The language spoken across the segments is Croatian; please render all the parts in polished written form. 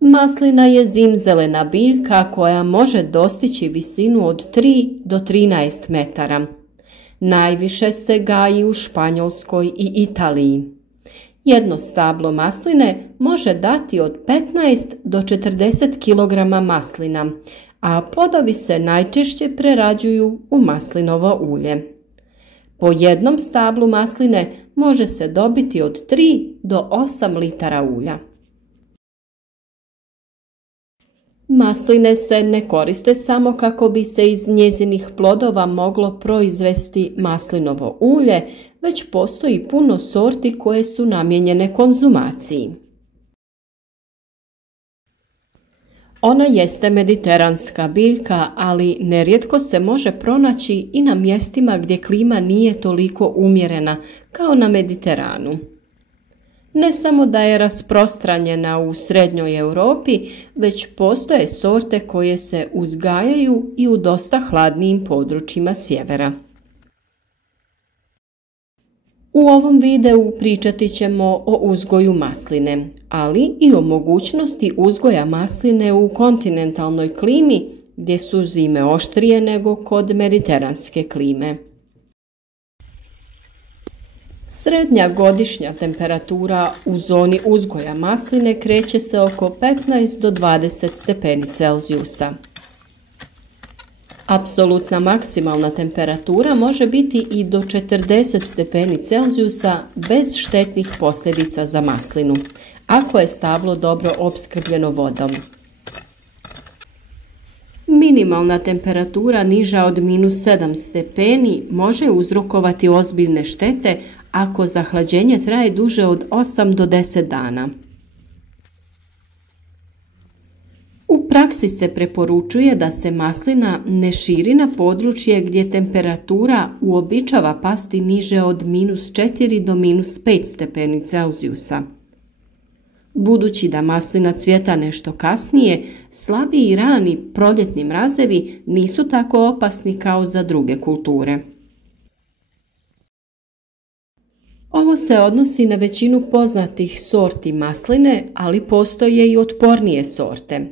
Maslina je zimzelena biljka koja može dostići visinu od 3 do 13 metara. Najviše se gaji u Španjolskoj i Italiji. Jedno stablo masline može dati od 15 do 40 kg maslina, a plodovi se najčešće prerađuju u maslinovo ulje. Po jednom stablu masline može se dobiti od 3 do 8 litara ulja. Masline se ne koriste samo kako bi se iz njezinih plodova moglo proizvesti maslinovo ulje, već postoji puno sorti koje su namijenjene konzumaciji. Ona jeste mediteranska biljka, ali nerijetko se može pronaći i na mjestima gdje klima nije toliko umjerena kao na Mediteranu. Ne samo da je rasprostranjena u srednjoj Europi, već postoje sorte koje se uzgajaju i u dosta hladnijim područjima sjevera. U ovom videu pričati ćemo o uzgoju masline, ali i o mogućnosti uzgoja masline u kontinentalnoj klimi, gdje su zime oštrije nego kod mediteranske klime. Srednja godišnja temperatura u zoni uzgoja masline kreće se oko 15 do 20 stepeni Celzijusa. Apsolutna maksimalna temperatura može biti i do 40 stepeni Celzijusa bez štetnih posljedica za maslinu, ako je stablo dobro opskrbljeno vodom. Minimalna temperatura niža od -7 stepeni može uzrokovati ozbiljne štete ako zahlađenje traje duže od 8 do 10 dana. U praksi se preporučuje da se maslina ne širi na područje gdje temperatura uobičava pasti niže od -4 do -5 stepeni Celzijusa. Budući da maslina cvjeta nešto kasnije, slabiji i rani proljetni mrazevi nisu tako opasni kao za druge kulture. Ovo se odnosi na većinu poznatih sorti masline, ali postoje i otpornije sorte.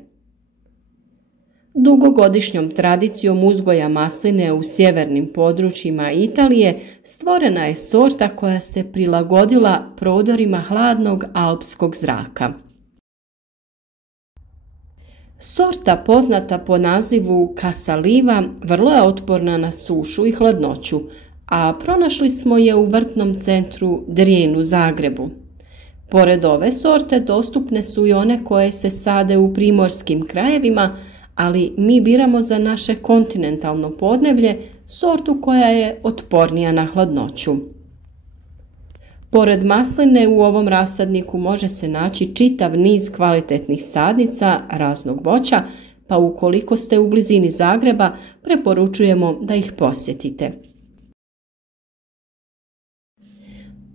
Dugogodišnjom tradicijom uzgoja masline u sjevernim područjima Italije stvorena je sorta koja se prilagodila prodorima hladnog alpskog zraka. Sorta poznata po nazivu Casaliva vrlo je otporna na sušu i hladnoću, a pronašli smo je u vrtnom centru Drijn u Zagrebu. Pored ove sorte dostupne su i one koje se sade u primorskim krajevima, ali mi biramo za naše kontinentalno podneblje sortu koja je otpornija na hladnoću. Pored masline u ovom rasadniku može se naći čitav niz kvalitetnih sadnica raznog voća, pa ukoliko ste u blizini Zagreba, preporučujemo da ih posjetite.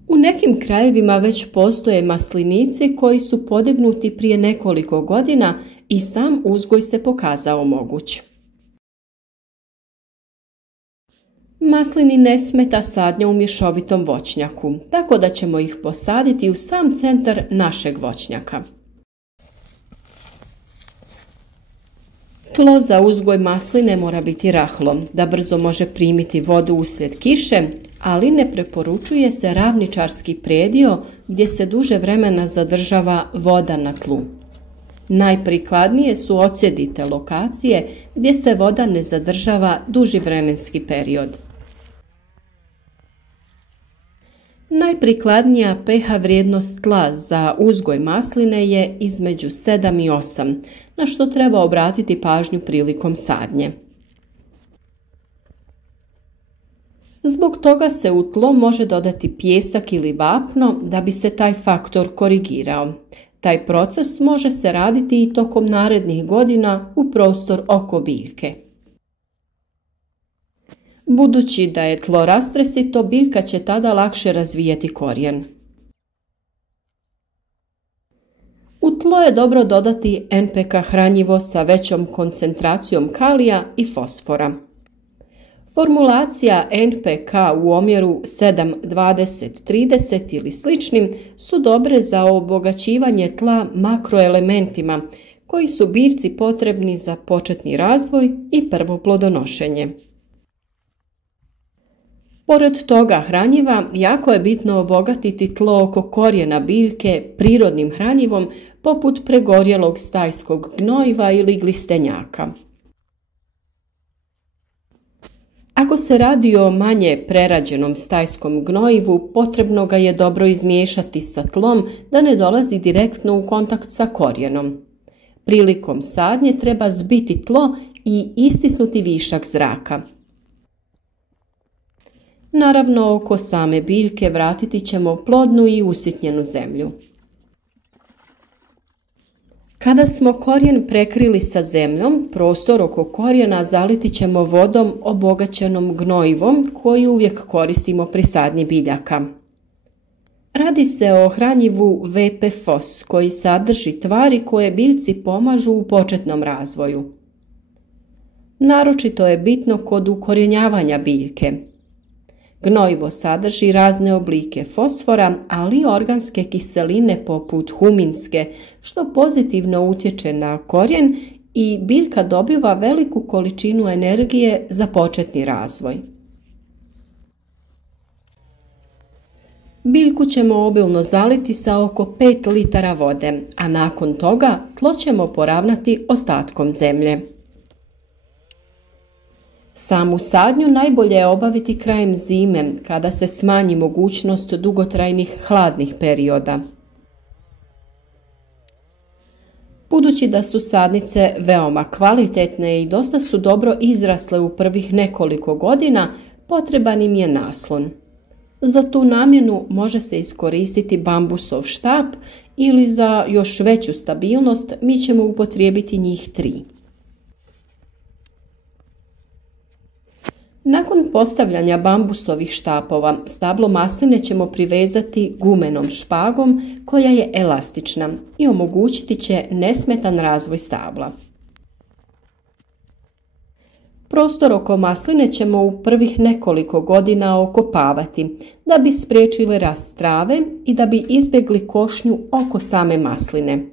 U nekim krajevima već postoje maslinici koji su podignuti prije nekoliko godina i sam uzgoj se pokazao moguć. Maslini ne smeta sadnja u mješovitom voćnjaku, tako da ćemo ih posaditi u sam centar našeg voćnjaka. Tlo za uzgoj masline mora biti rahlo, da brzo može primiti vodu uslijed kiše, ali ne preporučuje se ravničarski predio gdje se duže vremena zadržava voda na tlu. Najprikladnije su odsjedite lokacije gdje se voda ne zadržava duži vremenski period. Najprikladnija pH vrijednost tla za uzgoj masline je između 7 i 8, na što treba obratiti pažnju prilikom sadnje. Zbog toga se u tlo može dodati pijesak ili vapno da bi se taj faktor korigirao. Taj proces može se raditi i tokom narednih godina u prostor oko biljke. Budući da je tlo rastresito, biljka će tada lakše razvijati korijen. U tlo je dobro dodati NPK hranjivo sa većom koncentracijom kalija i fosfora. Formulacija NPK u omjeru 7:20:30 ili sličnim su dobre za obogaćivanje tla makroelementima koji su biljci potrebni za početni razvoj i prvo plodonošenje. Pored toga hranjiva, jako je bitno obogatiti tlo oko korijena biljke prirodnim hranjivom poput pregorjelog stajskog gnojiva ili glistenjaka. Ako se radi o manje prerađenom stajskom gnojivu, potrebno ga je dobro izmiješati sa tlom da ne dolazi direktno u kontakt sa korijenom. Prilikom sadnje treba zbiti tlo i istisnuti višak zraka. Naravno, oko same biljke vratiti ćemo plodnu i usitnjenu zemlju. Kada smo korijen prekrili sa zemljom, prostor oko korijena zaliti ćemo vodom obogaćenom gnojivom koji uvijek koristimo pri sadnji biljaka. Radi se o hranjivu VP-Fos koji sadrži tvari koje biljci pomažu u početnom razvoju. Naročito je bitno kod ukorjenjavanja biljke. Gnojivo sadrži razne oblike fosfora, ali i organske kiseline poput huminske, što pozitivno utječe na korijen i biljka dobiva veliku količinu energije za početni razvoj. Biljku ćemo obilno zaliti sa oko 5 litara vode, a nakon toga tlo ćemo poravnati ostatkom zemlje. Samu sadnju najbolje je obaviti krajem zime, kada se smanji mogućnost dugotrajnih hladnih perioda. Budući da su sadnice veoma kvalitetne i dosta su dobro izrasle u prvih nekoliko godina, potreban im je naslon. Za tu namjenu može se iskoristiti bambusov štap ili za još veću stabilnost mi ćemo upotrijebiti njih 3. Nakon postavljanja bambusovih štapova, stablo masline ćemo privezati gumenom špagom koja je elastična i omogućiti će nesmetan razvoj stabla. Prostor oko masline ćemo u prvih nekoliko godina okopavati da bi spriječili rast trave i da bi izbjegli košnju oko same masline.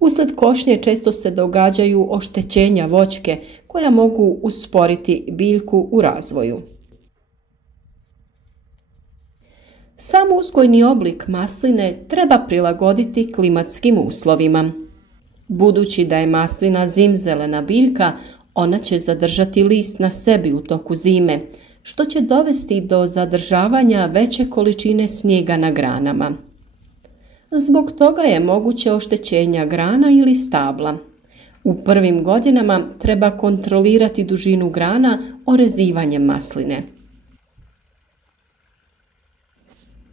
Uslijed košnje često se događaju oštećenja voćke koja mogu usporiti biljku u razvoju. Sam uzgojni oblik masline treba prilagoditi klimatskim uslovima. Budući da je maslina zimzelena biljka, ona će zadržati list na sebi u toku zime, što će dovesti do zadržavanja veće količine snijega na granama. Zbog toga je moguće oštećenja grana ili stabla. U prvim godinama treba kontrolirati dužinu grana orezivanjem masline.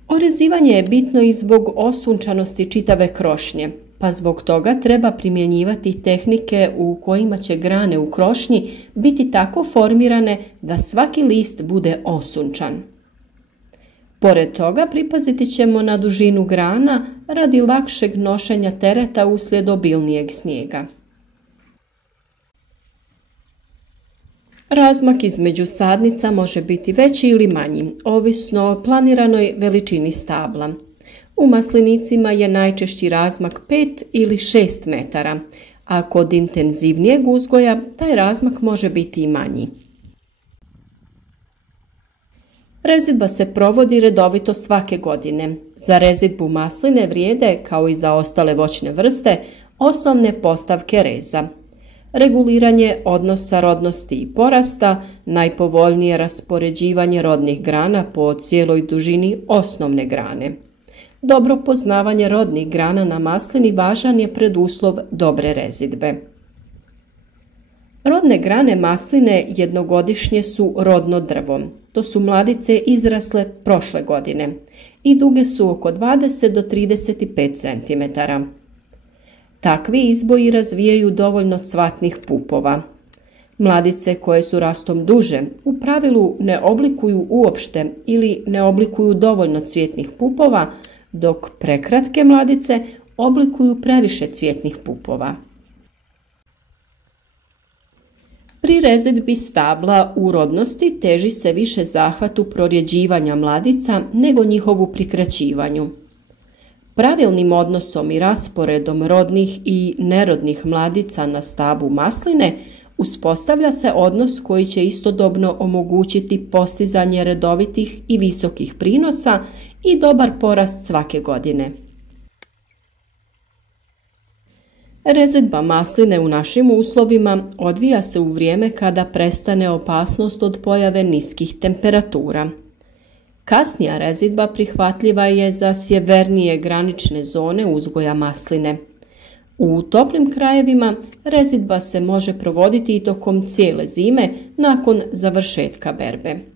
Orezivanje je bitno i zbog osunčanosti čitave krošnje, pa zbog toga treba primjenjivati tehnike u kojima će grane u krošnji biti tako formirane da svaki list bude osunčan. Pored toga pripaziti ćemo na dužinu grana radi lakšeg nošenja tereta uslijed obilnijeg snijega. Razmak između sadnica može biti veći ili manji, ovisno o planiranoj veličini stabla. U maslinicima je najčešći razmak 5 ili 6 metara, a kod intenzivnijeg uzgoja taj razmak može biti i manji. Rezidba se provodi redovito svake godine. Za rezidbu masline vrijede, kao i za ostale voćne vrste, osnovne postavke reza. Reguliranje odnosa rodnosti i porasta, najpovoljnije raspoređivanje rodnih grana po cijeloj dužini osnovne grane. Dobro poznavanje rodnih grana na maslini važan je preduslov dobre rezidbe. Rodne grane masline jednogodišnje su rodno drvo. To su mladice izrasle prošle godine i duge su oko 20 do 35 cm. Takvi izboji razvijaju dovoljno cvatnih pupova. Mladice koje su rastom duže u pravilu ne oblikuju uopšte ili ne oblikuju dovoljno cvjetnih pupova, dok prekratke mladice oblikuju previše cvjetnih pupova. Pri rezidbi stabla u rodnosti teži se više zahvatu prorjeđivanja mladica nego njihovu prikraćivanju. Pravilnim odnosom i rasporedom rodnih i nerodnih mladica na stablu masline uspostavlja se odnos koji će istodobno omogućiti postizanje redovitih i visokih prinosa i dobar porast svake godine. Rezidba masline u našim uslovima odvija se u vrijeme kada prestane opasnost od pojave niskih temperatura. Kasnija rezidba prihvatljiva je za sjevernije granične zone uzgoja masline. U toplim krajevima rezidba se može provoditi i tokom cijele zime nakon završetka berbe.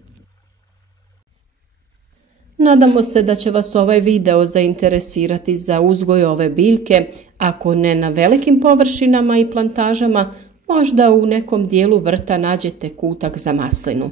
Nadamo se da će vas ovaj video zainteresirati za uzgoj ove biljke, ako ne na velikim površinama i plantažama, možda u nekom dijelu vrta nađete kutak za maslinu.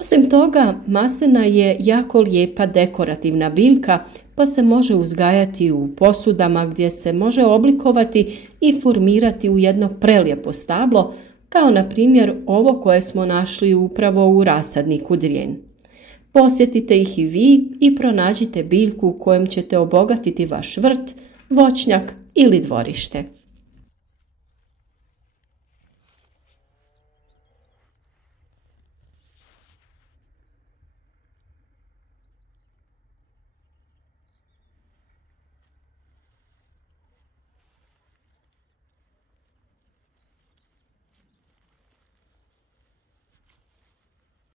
Osim toga, maslina je jako lijepa dekorativna biljka, pa se može uzgajati u posudama gdje se može oblikovati i formirati u jedno prelijepo stablo, kao na primjer ovo koje smo našli upravo u rasadniku Drijene. Posjetite ih i vi i pronađite biljku kojom ćete obogatiti vaš vrt, voćnjak ili dvorište.